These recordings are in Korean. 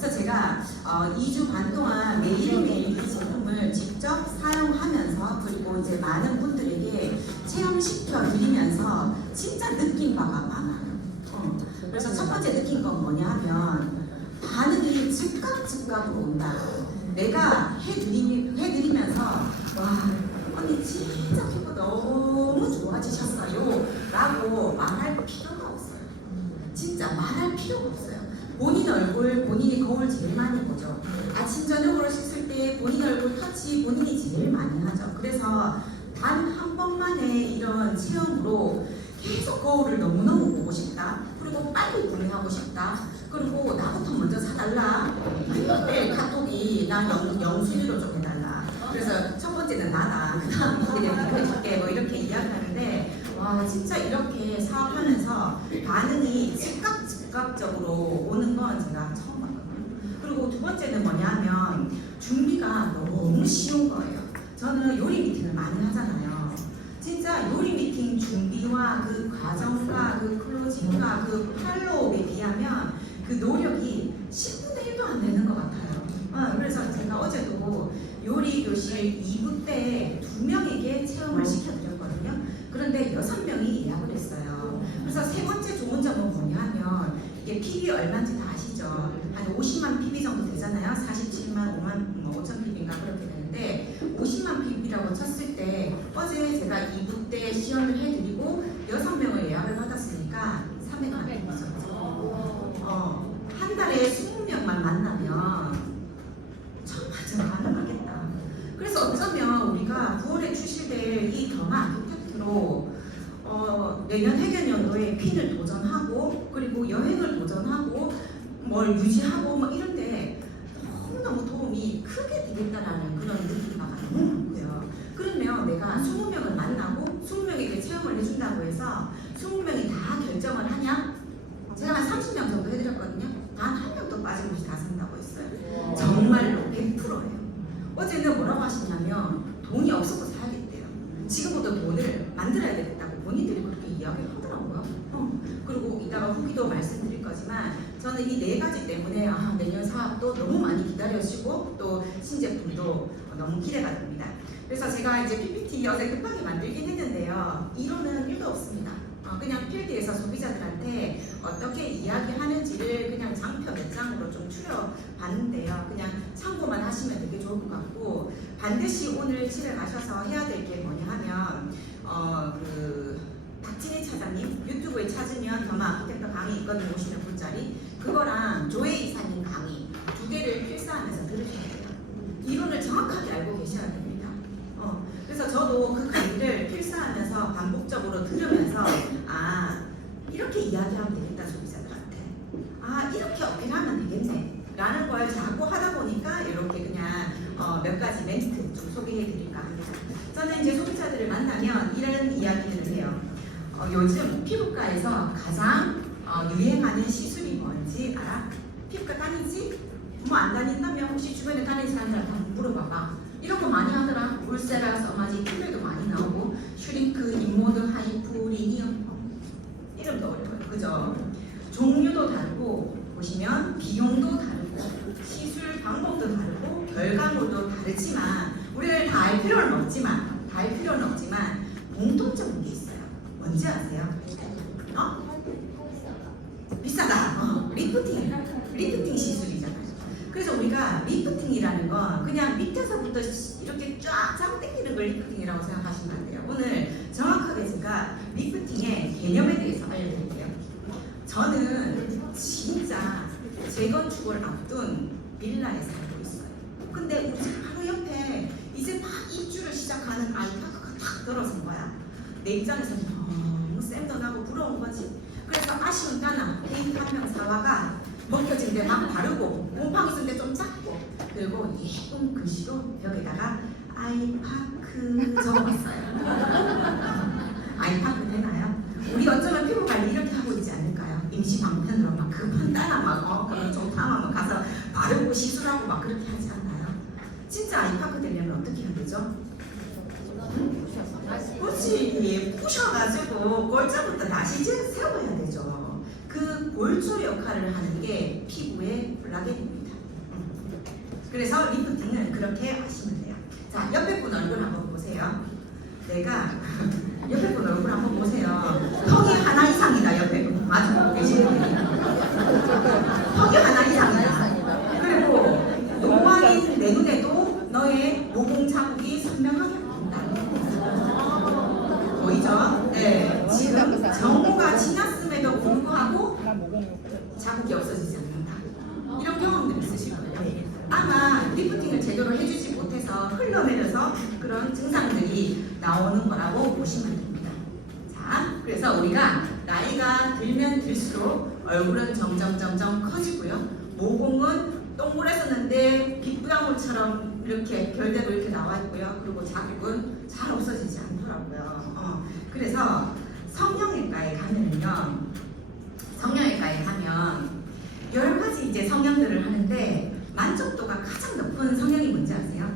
그래서 제가 2주 반 동안 매일매일 이 제품을 직접 사용하면서 그리고 이제 많은 분들에게 체험시켜 드리면서 진짜 느낀 바가 많아요. 그래서 첫 번째 느낀 건 뭐냐 하면 반응이 즉각으로 온다. 내가 해드리면서 와 언니 진짜 피부 너무 좋아지셨어요 라고 말할 필요가 없어요. 진짜 말할 필요가 없어요. 본인 얼굴 본인이 거울 제일 많이 보죠. 아침 저녁으로 씻을 때 본인 얼굴 터치 본인이 제일 많이 하죠. 그래서 단 한 번만의 이런 체험으로 계속 거울을 너무너무 보고 싶다. 그리고 빨리 구매하고 싶다. 그리고 나부터 먼저 사달라. 네, 카톡이 나 영순위로 좀 해달라. 그래서 첫 번째는 나다. 그 다음 해줄게. 뭐 이렇게 이야기하는데 와 진짜 이렇게 사업하면서 반응이 즉각적으로 오는 건 제가 처음 봤거든요. 그리고 두 번째는 뭐냐면 준비가 너무 쉬운 거예요. 저는 요리 미팅을 많이 하잖아요. 진짜 요리 미팅 준비와 그 과정과 그 클로징과 그 팔로우에 비하면 그 노력이 10분의 1도 안 되는 것 같아요. 그래서 제가 어제도 요리 교실 2부 때 2명에게 체험을 시켜드렸거든요. 그런데 6명이 예약을 했어요. 그래서 세 번째 좋은 점은 뭐냐 하면 이게 PB 얼마인지 다 아시죠? 한 50만 PB 정도 되잖아요. 47만 5천 PB인가 그렇게 되는데 50만 PB라고 쳤을 때 어제 제가 2부 때 시연을 해드리고 6명을 예약을 받았으니까 300만 PB 정도. 한 달에 20명만 만나면 정말 가능하겠다. 그래서 어쩌면 우리가 9월에 출시될 이 경마 아키텍트로 내년 해견연도에 핀을 도전하고 그리고 여행을 도전하고 뭘 유지하고 뭐 이런데 너무너무 도움이 크게 되겠다라는 그런 느낌이 너무 많고요. 그러면 내가 20명을 만나고 20명에게 체험을 해준다고 해서 20명이 다 결정을 하냐? 제가 한 30명 정도 해드렸거든요. 단 한 명도 빠짐없이 다 산다고 했어요. 정말로 100%예요. 어제는 뭐라고 하시냐면 돈이 없어도 사야겠대요. 지금부터 돈을 만들어야 되겠다고 본인들이 그렇게 이야기를 하더라고요. 그리고 이따가 후기도 말씀드릴 거지만 저는 이 4가지 때문에 내년 사업도 너무 많이 기다려주시고 또 신제품도 너무 기대가 됩니다. 그래서 제가 이제 PPT 어제 급하게 만들긴 했는데요. 이론은 1도 없습니다. 그냥 필드에서 소비자들한테 어떻게 이야기하는지를 그냥 장표 몇 장으로 좀 추려봤는데요. 그냥 참고만 하시면 되게 좋을 것 같고 반드시 오늘 집에 가셔서 해야 될 게 뭐냐 하면 그 박진희 차장님 유튜브에 찾으면 경마 아키텍트 강의 있거든요. 오시는 분짜리 그거랑 조혜 이사님 강의 2개를 필사하면서 들으셔야 돼요. 이론을 정확하게 알고 계셔야 됩니다. 그래서 저도 그 강의를 필사하면서 반복적으로 들으면서 이렇게 이야기하면 되겠다 소비자들한테 이렇게 어필하면 되겠네 라는 걸 자꾸 하다 보니까 이렇게 그냥 몇 가지 멘트 좀 소개해 드릴까 합니다. 저는 이제 소비자들을 만나면 이런 이야기를 해요. 요즘 피부과에서 가장 유행하는 시술이 뭔지 알아? 피부과 다니지? 뭐 안 다닌다면 혹시 주변에 다니는 사람들한테 한번 물어봐봐. 이런 거 많이 하더라. 울세라, 써마지, 필러도 많이 나오고 슈링크, 인모드, 하이프, 리니엄 이름도 어려워요. 그죠? 종류도 다르고 보시면 비용도 다르고 시술 방법도 다르고 결과물도 다르지만 우리가 다 알 필요는 없지만 공통적인 게 있어요. 뭔지 아세요? 비싸다. 리프팅 시술이잖아요. 그래서 우리가 리프팅이라는 건 그냥 밑에서부터 이렇게 쫙 잡아 당기는 걸 리프팅이라고 생각하시면 안 돼요. 오늘 정확하게 제가 리프팅의 개념에 대해서 알려드릴게요. 저는 진짜 재건축을 앞둔 빌라에 살고 있어요. 근데 우리 바로 옆에 이제 막 입주를 시작하는 아이파크가 탁 들어선 거야. 내 입장에서는 너무 쌤도 나고 부러운 거지. 그래서 아쉬운 나나 페인트 한 명 사와가 먹혀진 데 막 바르고 곰팡이 쓴 데 좀 작고 그리고 예쁜 글씨로 벽에다가 아이파크 적어봤어요. 아이파크 되나요? 우리 어쩌면 피부 관리 이렇게 하고 있지 않을까요? 임시 방편으로 막 급한 따라 막 좀 담아서 가서 바르고 시술하고 막 그렇게 하지 않나요? 진짜 아이파크 되려면 어떻게 해야 되죠? 그렇지, 부셔가지고 골자부터 다시 세워야 되죠. 그 골조 역할을 하는 게 피부의 콜라겐입니다. 그래서 리프팅은 그렇게 하시면 돼요. 자, 옆에 분 얼굴 한번 보세요. 내가 옆에 분 얼굴 한번 보세요. 턱이 하나 이상이다. 옆에 분 마주 계시는 분이 턱이 하나 이상이다. 그리고 노화인 내 눈에도 너의 모공 자국이 선명하게 보인다. 보이죠? 네. 지금 정보가 지났음에도 불구하고 자국이 없어지지 않는다. 이런 경험들 있으실 거예요. 아마 리프팅을 제대로 해주지 못해서 흘러내려서 그런 증상들이 나오는 거라고 보시면 됩니다. 자, 그래서 우리가 나이가 들면 들수록 얼굴은 점점 커지고요. 모공은 동그랬었는데 빗부당물처럼 이렇게 결대로 이렇게 나와 있고요. 그리고 자국은 잘 없어지지 않더라고요. 그래서 성형외과에 가면 여러 가지 이제 성형들을 하는데 만족도가 가장 높은 성형이 뭔지 아세요?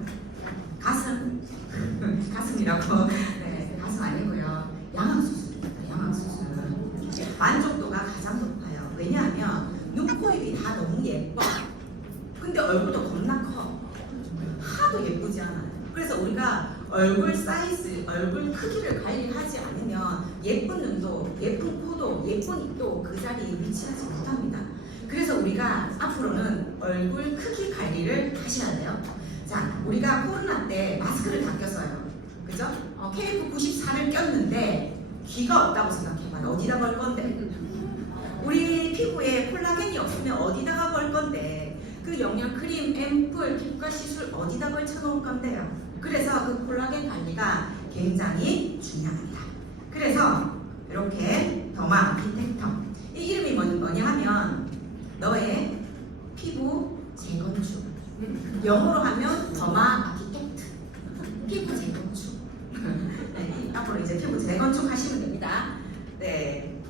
가슴이라고. 네, 가슴 아니고요. 양악수술입니다. 양악수술. 만족도가 가장 높아요. 왜냐하면 눈, 코, 입이 다 너무 예뻐. 근데 얼굴도 겁나 커. 하도 예쁘지 않아요. 그래서 우리가 얼굴 사이즈, 얼굴 크기를 관리하지 않으면 예쁜 눈도, 예쁜 코도, 예쁜 입도 그 자리에 위치하지 못합니다. 그래서 우리가 앞으로는 얼굴 크기 관리를 하셔야 돼요. 자, 우리가 코로나 때 마스크를 다 꼈어요. 그죠? KF94를 꼈는데 귀가 없다고 생각해봐. 어디다 걸 건데? 우리 피부에 콜라겐이 없으면 어디다가 걸 건데? 그 영양 크림, 앰플, 피부과 시술 어디다 걸쳐놓을 건데요? 그래서 그 콜라겐 관리가 굉장히 중요합니다. 그래서 이렇게 더마 디텍터, 이 이름이 뭐냐 하면 너의 피부 재건축, 영어로 하면 더마 아키텍트, 피부 재건축. 네, 앞으로 이제 피부 재건축 하시면 됩니다. 네.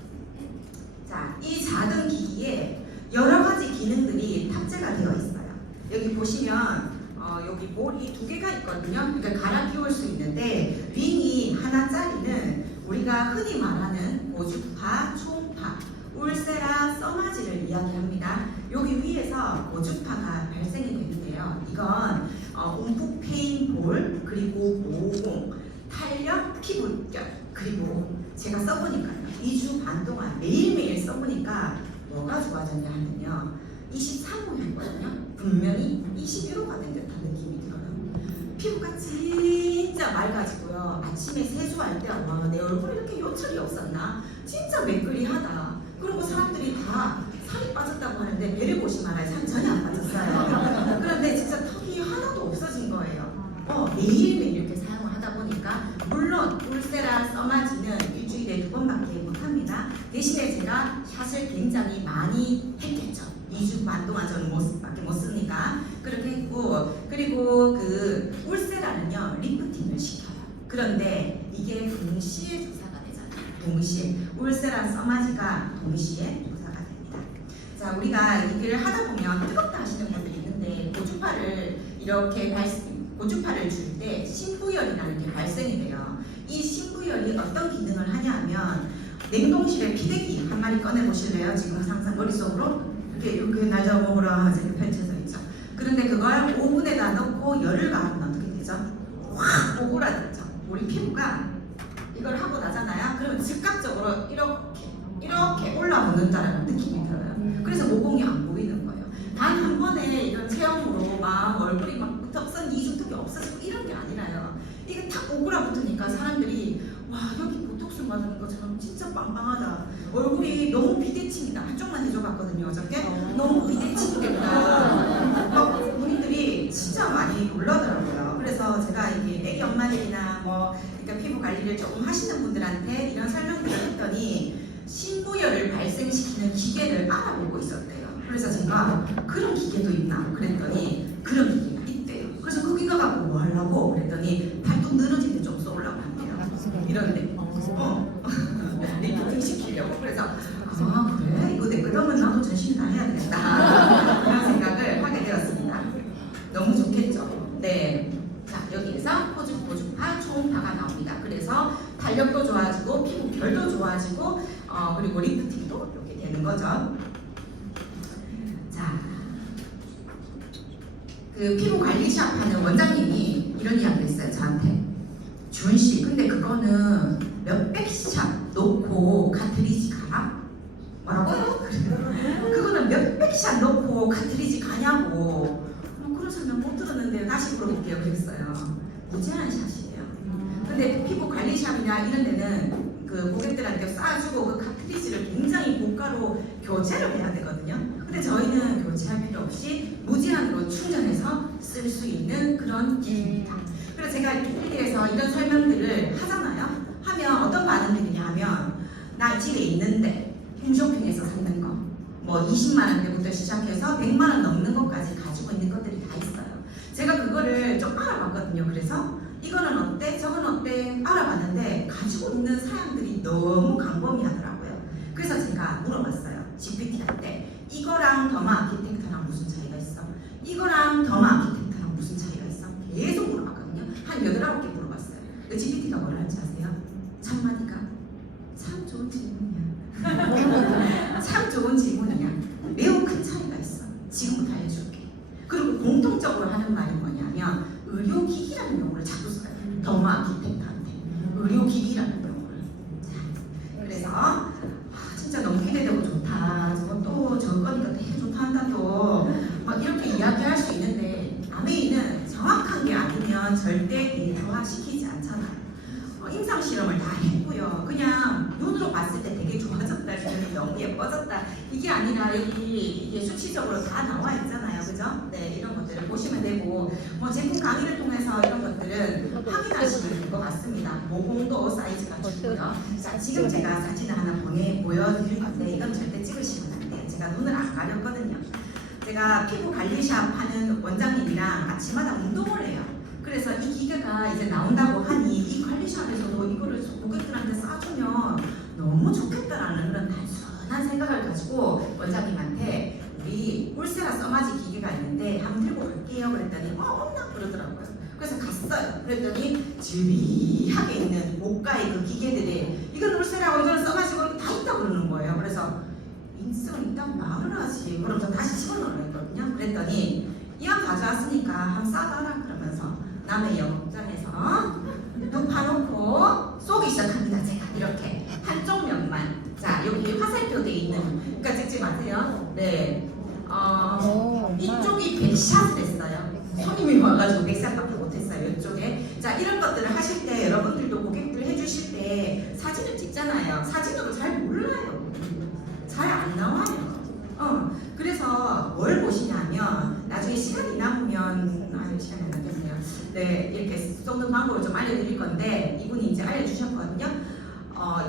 자, 이 작은 기기에 여러 가지 기능들이 탑재가 되어 있어요. 여기 보시면 여기 볼이 두 개가 있거든요. 그러니까 갈아 끼울 수 있는데 링이 하나짜리는 우리가 흔히 말하는 고주파, 초음파, 울세라, 써마지를 이야기합니다. 여기 위에서 고주파가 발생이 되는데요. 이건 움푹 패인 볼, 그리고 모공, 탄력, 피부결, 그리고 제가 써보니까요. 2주 반 동안 매일매일 써보니까 뭐가 좋아졌냐 하면요. 23호였거든요. 분명히 21호가 된 듯한 느낌이 들어요. 피부가 진짜 맑아지고요. 아침에 세수할 때 내 얼굴에 이렇게 요철이 없었나? 진짜 매끄리하다. 그리고 사람들이 다 살이 빠졌다고 하는데 배를 보시면 알아요. 살 전혀 안 빠졌어요. 그런데 진짜 턱이 하나도 없어진 거예요. 매일매일 이렇게 사용을 하다 보니까 물론 울세라, 써마지는 일주일에 2번밖에 못합니다. 대신에 제가 샷을 굉장히 많이 했겠죠. 2주 반 동안 저는 밖에 못 쓰니까 그렇게 했고, 그리고 그 울세라는요 리프팅을 시켜요. 그런데 이게 동시에 조사가 되잖아요. 동시에 울세라, 써마지가 동시에 조사가 됩니다. 자, 우리가 이걸 하다 보면 뜨겁다 하시는 분들이 있는데 고주파를 줄 때 신부열이라는 게 발생이 돼요. 이 신부열이 어떤 기능을 하냐 하면 냉동실에 피대기 한 마리 꺼내 보실래요? 지금 상상 머릿속으로 이렇게 날 잡아보라 이렇게 펼쳐져 있죠. 그런데 그걸 오븐에다 넣고 열을 가하면 어떻게 되죠? 확 오그라들죠. 우리 피부가 이걸 하고 나잖아요. 그러면 즉각적으로 이렇게 올라오는다라는 느낌이 들어요. 그래서 모공이 안 보이는 거예요. 단 한 번에 이런 체험으로 막 얼굴이 막 턱선 이중턱이 없어지고 이런 게 아니라요. 이게 탁 오그라붙으니까 사람들이 와, 여기 보톡스 맞는 것처럼 진짜 빵빵하다. 얼굴이 너무 비대칭이다. 한쪽만 해줘봤거든요. 어저께 너무 비대칭이다. 본인들이 진짜 많이 놀라더라고요. 그래서 제가 이게 애기 엄마들이나 그러니까 피부 관리를 조금 하시는 분들한테 이런 설명들을 했더니 신부열을 발생시키는 기계를 알아보고 있었대요. 그래서 제가 그런 기계도 있나 그랬더니 그런 기계가 있대요. 그래서 그 기가 갖고 뭐 하려고 그랬더니 발톱 늘어질 때 좀 쏘려고 한대요. 이런데 리프팅 시키려고. 그래서 그래? 이거 내 그러면 나도 전신 다 해야 되겠다. 그런 생각을 하게 되었습니다. 너무 좋겠죠? 네. 자, 여기에서 고주파, 초음파가 나옵니다. 그래서 탄력도 좋아지고 피부 결도 좋아지고 그리고 리프팅도 이렇게 되는 거죠. 자, 그 피부 관리샵 하는 원장님이 이런 이야기를 했어요 저한테. 주은 씨, 근데 그거는 몇백 샷 놓고 카트리지 가라? 뭐라고요? 그거는 몇백 샷 놓고 카트리지 가냐고. 그런 설명 못 들었는데 다시 물어볼게요. 그랬어요. 무제한 샷이에요. 근데 피부 관리샵이나 이런 데는 그 고객들한테 쏴주고 그 카트리지를 굉장히 고가로 교체를 해야 되거든요. 근데 저희는 교체할 필요 없이 무제한으로 충전해서 쓸 수 있는 그런 기기입니다. 그래서 제가 이렇게 이런 설명들을 하잖아요. 하면 어떤 반응들이냐 하면 나 집에 있는데 홈쇼핑에서 샀는 거 뭐 20만 원대부터 시작해서 100만 원 넘는 것까지 가지고 있는 것들이 다 있어요. 제가 그거를 좀 알아봤거든요. 그래서 이거는 어때? 저건 어때? 알아봤는데 가지고 있는 사양들이 너무 광범위하더라고요. 그래서 제가 물어봤어요. GPT한테 이거랑 더마 아키텍트랑 무슨 차이가 있어? 이거랑 더마 아키텍트랑 무슨 차이가 있어? 계속 물어봤거든요. 한 8-9개 물어봤어요. 그 GPT가 뭘 할지 아세요? 첫 마디가 참 좋은 질문이야. 참 좋은 질문이야. 매우 큰 차이가 있어. 지금부터 알려줄게. 그리고 공통적으로 하는 말이 뭐냐면 의료기기라는 용어를 자꾸 써요. 더마 아키텍트한테 의료기기라는 용어를. 자, 그래서 진짜 너무 기대되고 좋다. 저거 거니까 되게 좋다 한다 또 막 이렇게 이야기할 수 있는데 아메이는 정확한 게 아니면 절대 데이터화시키지 않잖아요. 임상 실험을 다 했고요. 그냥 눈으로 봤을 때 되게 좋아졌다, 너무 예뻐졌다 이게 아니라 여기 이게 수치적으로 다 나와 있잖아요, 그죠? 네, 이런 것들을 보시면 되고 뭐 제품 강의를 통해서 이런 것들은 확인하시면 될 것 같습니다. 모공도 사이즈가 좋고요. 자, 지금 제가 사진을 하나 보여드릴 건데 이건 절대 찍으시면 안 돼요. 제가 눈을 안 가렸거든요. 제가 피부 관리샵 하는 원장님이랑 아침마다 운동을 해요. 그래서 이 기계가 이제 나온다고 하니 이 관리샵에서도 이거를 고객들한테 쏴주면 너무 좋겠다라는 그런 단순한 생각을 가지고 원장님한테 우리 울세라 써마지 기계가 있는데 한번 들고 갈게요. 그랬더니 없나 그러더라고요. 그래서 갔어요. 그랬더니 질비하게 있는 고가의 그 기계들이 이건 울세라고 이건 써마지고 다 있다고 그러는 거예요. 그래서 인성 있다고 말을 하지. 그러면서 다시 집어넣으려 했거든요. 그랬더니 이왕 가져왔으니까 한번 쏴봐라 그러면서 남의 영장에서 눈 파놓고 쏘기 시작합니다. 제가 이렇게 한쪽 면만. 자, 여기 화살표 돼 있는, 그러니까 찍지 마세요. 네, 이쪽이 100샷을 했어요. 손님이 와가지고 100샷밖에 못했어요. 이쪽에. 자, 이런 것들을 하실 때 여러분들도 고객들 해주실 때 사진을 찍잖아요. 사진으로 잘 몰라요. 잘 안 나와요. 그래서 뭘 보시냐면 나중에 시간이 남으면 시간이 안 남겠네요. 네, 이렇게 쏘는 방법을 좀 알려드릴 건데 이분이 이제 알려주셨거든요.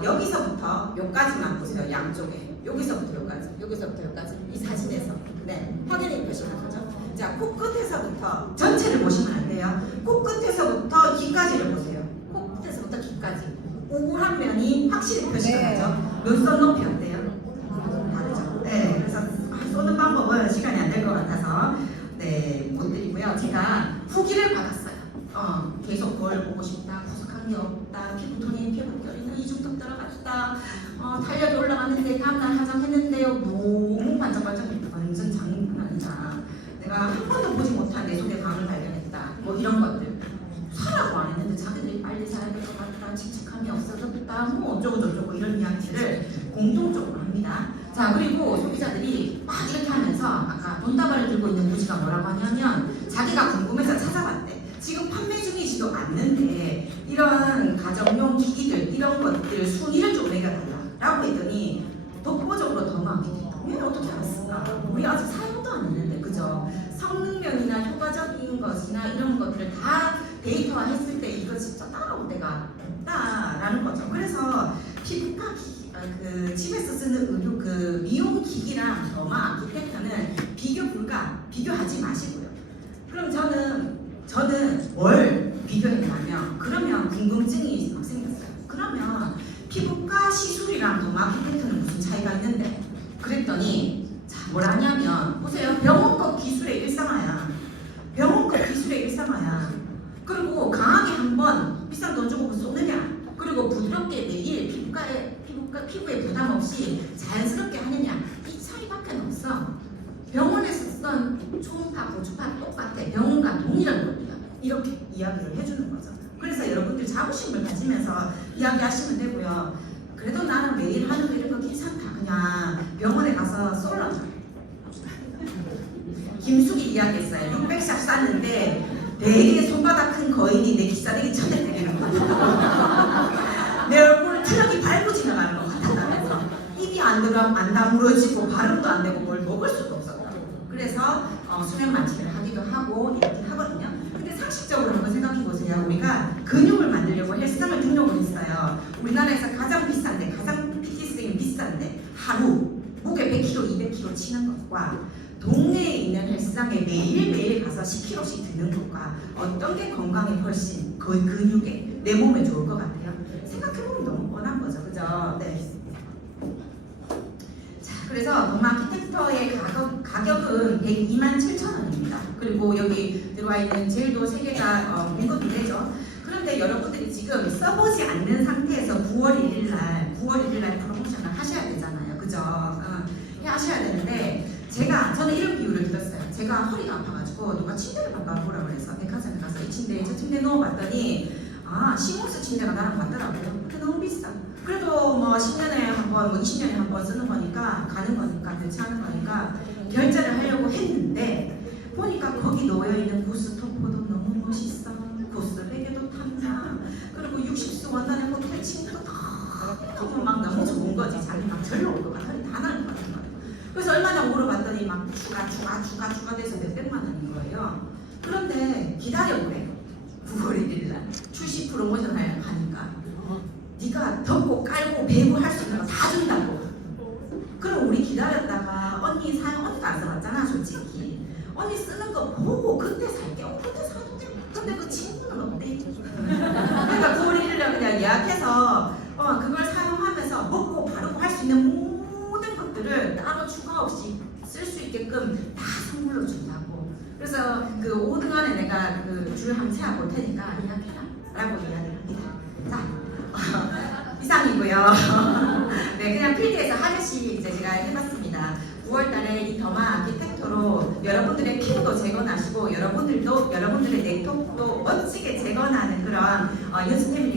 여기서부터 여기까지만 보세요. 양쪽에 여기서부터 여기까지, 여기서부터 여기까지 이 사진에서 네 확인해 보시면 거죠. 자, 코끝에서부터 전체를 보시면 안 돼요. 코끝에서부터 귀까지를 보세요. 코끝에서부터 귀까지 우울한 면이 확실히 표시가 나죠. 눈썹 높이 어때요? 다르죠. 네, 그래서 쏘는 방법은 시간이 안 될 것 같아서 네, 못 드리고요. 제가 후기를 받았어요. 계속 뭘 보고 싶다, 부족한 게 없다, 피부톤이 피부결이나 이중턱 들어갔다, 탄력이 올라갔는데 다음날 화장했는데요 너무 반짝반짝 완전 장난 아니다. 내가 한 번도 보지 못한 내 속의 감을 발견했다. 뭐 이런 것들. 사라고 안 했는데 자기들이 빨리 살아야 될 것 같다, 칙칙함이 없어졌다, 뭐 어쩌고저쩌고 이런 이야기를 공통적으로 합니다. 자, 그리고 소비자들이 막 이렇게 하면서 아까 돈다발을 들고 있는 무지가 뭐라고 하냐면 자기가 궁금해서 찾아봤대. 지금 판매 중이지도 않는데 이런 가정용 기기들 이런 것들 순위를 좀 매겨달라고 했더니 독보적으로 더 많겠다. 왜 어떻게 알았을까? 우리 아직 사용도 안 했는데 그죠? 성능면이나 효과적인 것이나 이런 것들을 다 데이터화 했을 때 이거 진짜 따라올 데가 없다라는 거죠. 그래서 피부과 기기, 그 집에서 쓰는 의료 그 미용 기기랑 더마 아키텍트는 비교하지 마시고요. 그럼 저는 뭘 비교했냐면 그러면 궁금증이 막 생겼어요. 그러면 피부과 시술이랑 더마 아키텍트는 무슨 차이가 있는데? 그랬더니 자, 뭘 하냐면 보세요. 병원급 기술의 일상화야. 병원급 기술의 일상화야. 그리고 강하게 한번 비싼 돈 주고 쏘느냐, 그리고 부드럽게 매일 피부에 부담 없이 자연스럽게 하느냐, 이 차이밖에 없어. 병원에서 쓴 초음파, 고주파 똑같아. 동일한 것이야. 이렇게 이야기를 해주는 거죠. 그래서 여러분들 자부심을 가지면서 이야기하시면 되고요. 그래도 나는 매일 하는 거 이런 거 괜찮다. 그냥 병원에 가서 솔로 김숙이 이야기했어요. 600샵 쌌는데 되게 손바닥 큰 거인이 내 기싸대기 전에 때리는 거야. 내 얼굴 트럭이 밟고 지나가는 것 같았다면서 입이 안 다물어지고 발음도 안 되고 뭘 먹을 수도 없었다. 그래서 수면 마취를 하기도 하고 이렇게 하거든요. 근데 상식적으로 한번 생각해 보세요. 우리가 근육을 만들려고 헬스장을 등록을 했어요. 우리나라에서 가장 비싼데, 가장 PT스윙이 비싼데 하루 무게 100kg, 200kg 치는 것과 동네에 있는 헬스장에 매일매일 가서 10kg씩 드는 것과 어떤 게 건강에 훨씬 근육에 내 몸에 좋을 것 같아요? 생각해보면 너무 뻔한 거죠. 그죠? 네. 자, 그래서 동마키텍터의 가격은 127,000원입니다. 그리고 여기 들어와 있는 젤도 3개가 공급이 되죠. 그런데 여러분들이 지금 써보지 않는 상태에서 9월 1일 날 프로모션을 하셔야 되잖아요. 그죠? 하셔야 되는데 저는 이런 비유를 들었어요. 제가 허리가 아파가지고 누가 침대를 바꿔보라고 해서 백화점에 가서 이 침대에 저 침대 누워봤더니 시몬스 침대가 나랑 맞더라고요. 근데 너무 비싸. 그래도 뭐 10년에 한 번, 뭐 20년에 한 번 쓰는 거니까 가는 거니까 대체하는 거니까 결제를 하려고 했는데 보니까 거기 놓여있는 구스 토포도 너무 멋있어. 구스 베개도 탐나. 그리고 60수 원단의 호텔 침대가 너무 좋은 거지. 자기 막 절로 올 것 같아. 허리 다 나는 것 같은 거야. 그래서 얼마냐고 물어봤더니 막 추가 돼서 몇백만 원인 거예요. 그런데 기다려보래. 9월 1일 날 출시 프로모션을 하니까 네가 덮고 깔고 베고 할 수 있는 거 다 준다고. 그럼 우리 기다렸다가 언니 사용 언니가 안 써봤잖아 솔직히. 언니 쓰는 거 보고 그때 살게. 그때 사도 돼. 근데 그 친구는 없대. 그러니까 9월 1일 날 그냥 예약해서 그걸 사용하면서 먹고 바르고 할 수 있는 모든 것들을 따로 추가 없이 쓸 수 있게끔 다 선물로 준다고. 그래서 그 5등 안에 내가 그 줄 한번 세어볼 테니까 예약해라 라고 이야기합니다. 자, 이상이고요. 네, 그냥 필드에서 하듯이 이제 제가 해봤습니다. 9월달에 이 더마 아키텍토로 여러분들의 피부도 재건하시고 여러분들의 넥톡도 멋지게 재건하는 그런 연습템이